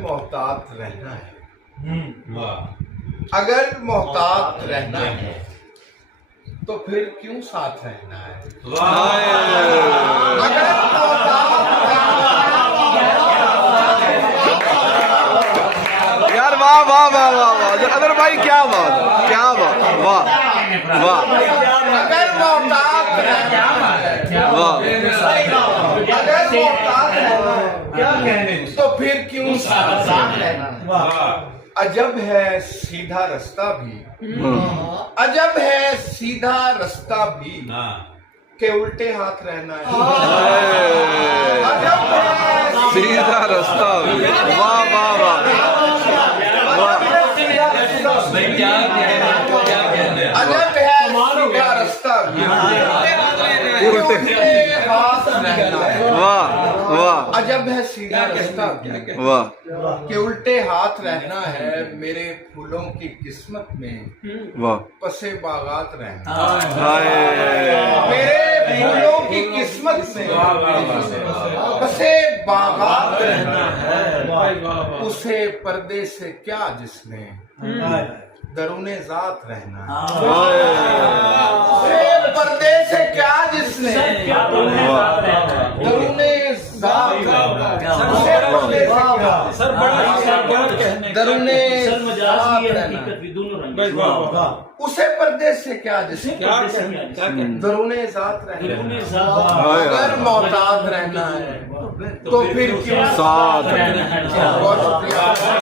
محتاط رہنا ہے، اگر محتاط رہنا ہے تو پھر کیوں ساتھ رہنا ہے؟ اگر یار واہ واہ واہ واہ واہ ادر بھائی کیا بات ہے، کیا بات ہے، واہ واہ اگر محتاط رہنا ہے، واہ اگر محتاط رہنا ہے تو پھر کیوں ساتھ رہنا ہے؟ عجب ہے سیدھا رستہ بھی، عجب ہے سیدھا رستہ بھی کہ الٹے ہاتھ رہنا ہے۔ عجب ہے سیدھا رستہ واہ واہ واہ عجب ہے سیدھا رستہ بھی کہ الٹے ہاتھ رہنا ہے۔ واہ واہ عجب ہے سیدھا رستہ بھی واہ کہ الٹے ہاتھ رہنا ہے، میرے پھولوں کی قسمت میں واہ پسے باغات رہنا ہے۔ ہائے میرے پھولوں کی قسمت میں پسے باغات رہنا ہے، اسے پردے سے کیا جس نے درون ذات رہنا ہے۔ اسے پردے سے کیا جس نے درون ذات رہنا ہے، اسے پردے سے کیا درون ذات رہنا ہے، اسے پردے سے کیا جس نے درون ذات رہنا ہے۔ اگر محتاط رہنا ہے تو پھر کیوں ساتھ بہت شکریہ۔